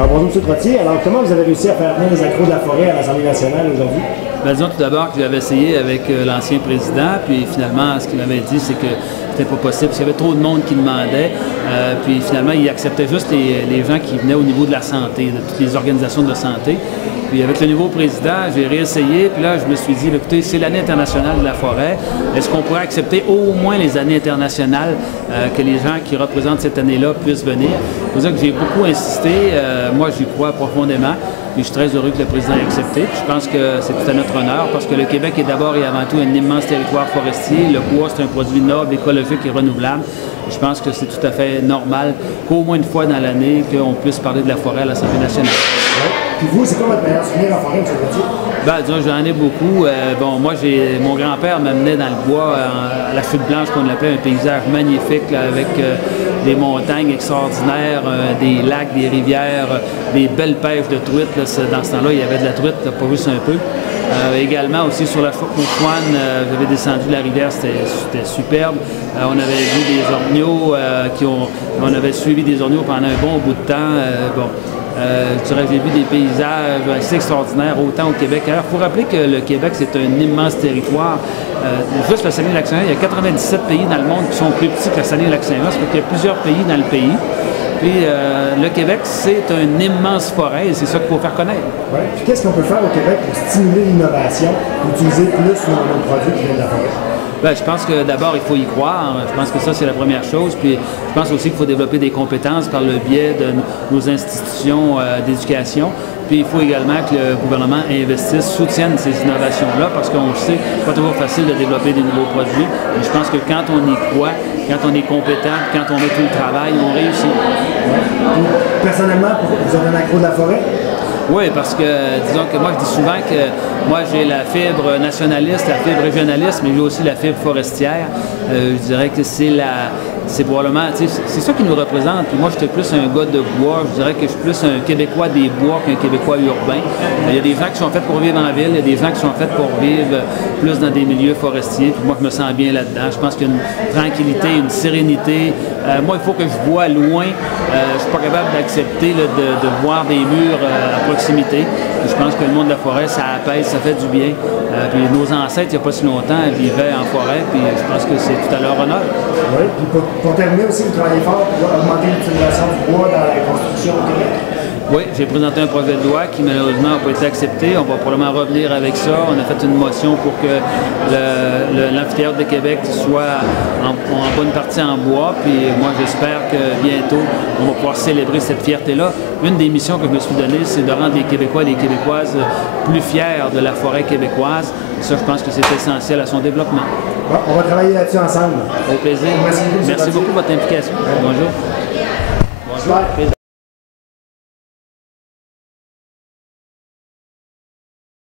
Alors, bonjour, M. Trottier. Alors, comment vous avez réussi à faire venir les accros de la forêt à l'Assemblée nationale aujourd'hui? Bien, disons tout d'abord que j'avais essayé avec l'ancien président, puis finalement, ce qu'il m'avait dit, c'est que c'était pas possible, parce qu'il y avait trop de monde qui demandait, puis finalement, il acceptait juste les gens qui venaient au niveau de la santé, de toutes les organisations de santé. Puis avec le nouveau président, j'ai réessayé, puis là, je me suis dit, écoutez, c'est l'année internationale de la forêt. Est-ce qu'on pourrait accepter au moins les années internationales, que les gens qui représentent cette année-là puissent venir? C'est pour ça que j'ai beaucoup insisté. Moi, j'y crois profondément. Puis je suis très heureux que le président ait accepté. Puis je pense que c'est tout à notre honneur parce que le Québec est d'abord et avant tout un immense territoire forestier. Le bois, c'est un produit noble, écologique et renouvelable. Je pense que c'est tout à fait normal qu'au moins une fois dans l'année, qu'on puisse parler de la forêt à l'Assemblée nationale. Ouais. Puis vous, c'est quoi votre meilleur souvenir en forêt, M. Trottier? Ben, disons, j'en ai beaucoup. Bon, moi, mon grand-père m'amenait dans le bois, à la chute blanche, qu'on appelait un paysage magnifique, là, avec des montagnes extraordinaires, des lacs, des rivières, des belles pêches de truites. Là. Dans ce temps-là, il y avait de la truite, t'as pas vu ça un peu. Également aussi sur la Chouane, j'avais descendu la rivière, c'était superbe. On avait vu des orgnaux, on avait suivi des orgnaux pendant un bon bout de temps. J'ai vu des paysages assez extraordinaires, autant au Québec. Alors, il faut rappeler que le Québec, c'est un immense territoire. Juste le Saguenay-Lac-Saint-Jean, il y a 97 pays dans le monde qui sont plus petits que le Saguenay-Lac-Saint-Jean, parce qu'il y a plusieurs pays dans le pays. Puis le Québec, c'est une immense forêt et c'est ça qu'il faut faire connaître. Ouais. Puis qu'est-ce qu'on peut faire au Québec pour stimuler l'innovation, utiliser plus nos produits qui viennent de la forêt? Bien, je pense que d'abord, il faut y croire. Je pense que ça, c'est la première chose. Puis je pense aussi qu'il faut développer des compétences par le biais de nos institutions d'éducation. Puis il faut également que le gouvernement investisse, soutienne ces innovations-là, parce qu'on sait que c'est pas toujours facile de développer des nouveaux produits. Mais je pense que quand on y croit, quand on est compétent, quand on met tout le travail, on réussit. Ouais. Personnellement, vous êtes un accro de la forêt? Oui, parce que, disons que moi, je dis souvent que moi, j'ai la fibre nationaliste, la fibre régionaliste, mais j'ai aussi la fibre forestière. Je dirais que c'est probablement, c'est ça qui nous représente. Puis moi, j'étais plus un gars de bois. Je dirais que je suis plus un Québécois des bois qu'un Québécois urbain. Il y a des gens qui sont faits pour vivre en ville, il y a des gens qui sont faits pour vivre plus dans des milieux forestiers. Puis moi, je me sens bien là-dedans. Je pense qu'il y a une tranquillité, une sérénité. Moi, il faut que je vois loin. Je suis pas capable d'accepter de voir des murs à proximité. Je pense que le monde de la forêt, ça apaise, ça fait du bien. Puis nos ancêtres, il n'y a pas si longtemps, vivaient en forêt, puis je pense que c'est tout à leur honneur. Oui, puis pour terminer aussi, vous travaillez fort pour augmenter l'utilisation du bois dans la construction au Québec. Oui, j'ai présenté un projet de loi qui malheureusement n'a pas été accepté. On va probablement revenir avec ça. On a fait une motion pour que l'amphithéâtre de Québec soit en bonne partie en bois. Puis moi, j'espère que bientôt, on va pouvoir célébrer cette fierté-là. Une des missions que je me suis donnée, c'est de rendre les Québécois et les Québécoises plus fiers de la forêt québécoise. Et ça, je pense que c'est essentiel à son développement. Bon, on va travailler là-dessus ensemble. Au plaisir. Merci beaucoup de votre implication. Bonjour. Bonjour.